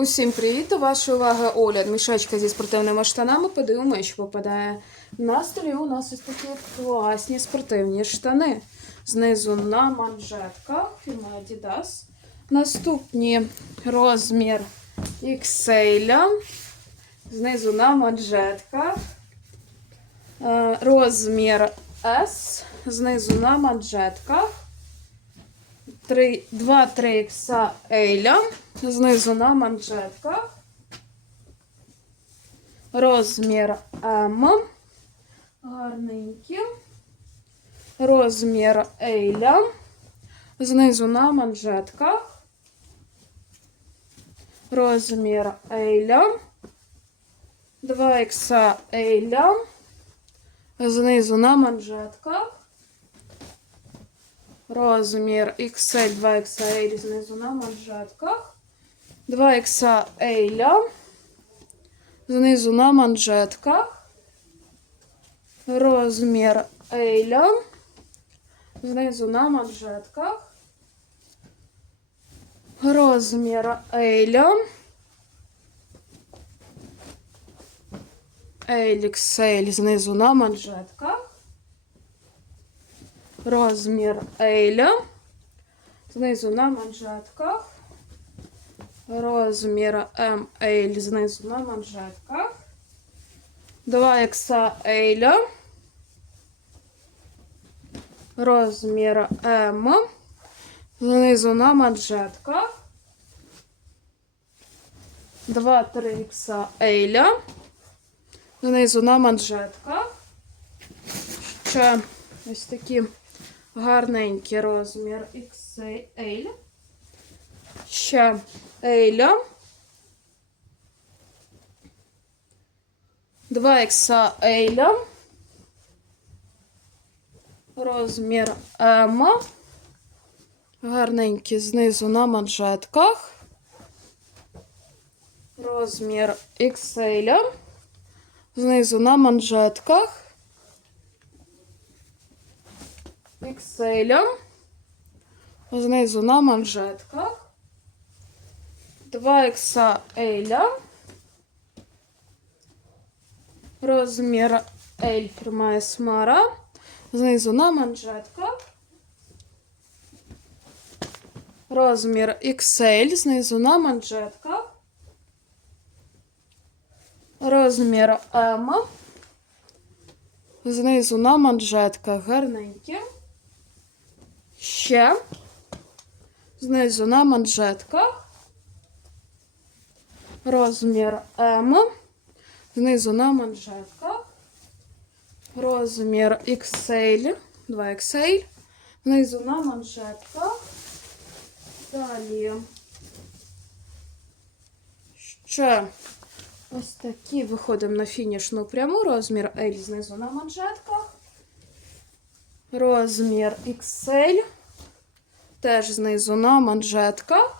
Усім привіт! До вашої уваги огляд мішечка зі спортивними штанами. Подивимо, що попадає. На столі у нас ось такі класні спортивні штани. Знизу на манжетках фірма Adidas. Наступні розмір XL. Знизу на манжетках. Е, Розмір S. Знизу на манжетках. 2-3 XL. Знизу на манжетках. Розмір М. Гарненький. Розмір L. Знизу на манжетках. Розмір L. 2 XL. Знизу на манжетках. Розмір XL, 2 XL знизу на манжетках. 2 XL знизу на манжетках. Розмір L знизу на манжетках. Розмір L. LXL знизу на манжетках. Розмір L. Знизу на манжетках. Розмір ML знизу на манжетках. 2 XL. Розмір М. Знизу на манжетках. 2-3 XL. Знизу на манжетках. Ще ось такі гарненький розмір XL. Ще L. 2 XL. Розмір М. Гарненький знизу на манжетках. Розмір XL. Знизу на манжетках. XL. Знизу на манжетках. 2 XL. Розмір L тримає смара. Знизу на манжетках. Розмір XL. Знизу на манжетках. Розмір М. Знизу на манжетках гарненькі. Ще. Знизу на манжетках. Розмір М. Знизу на манжетках. Розмір XL. 2 XL. Знизу на манжетках. Далі. Ще ось такі виходимо на фінішну пряму. Розмір L знизу на манжетках. Розмір XL. Теж знизу на манжетках.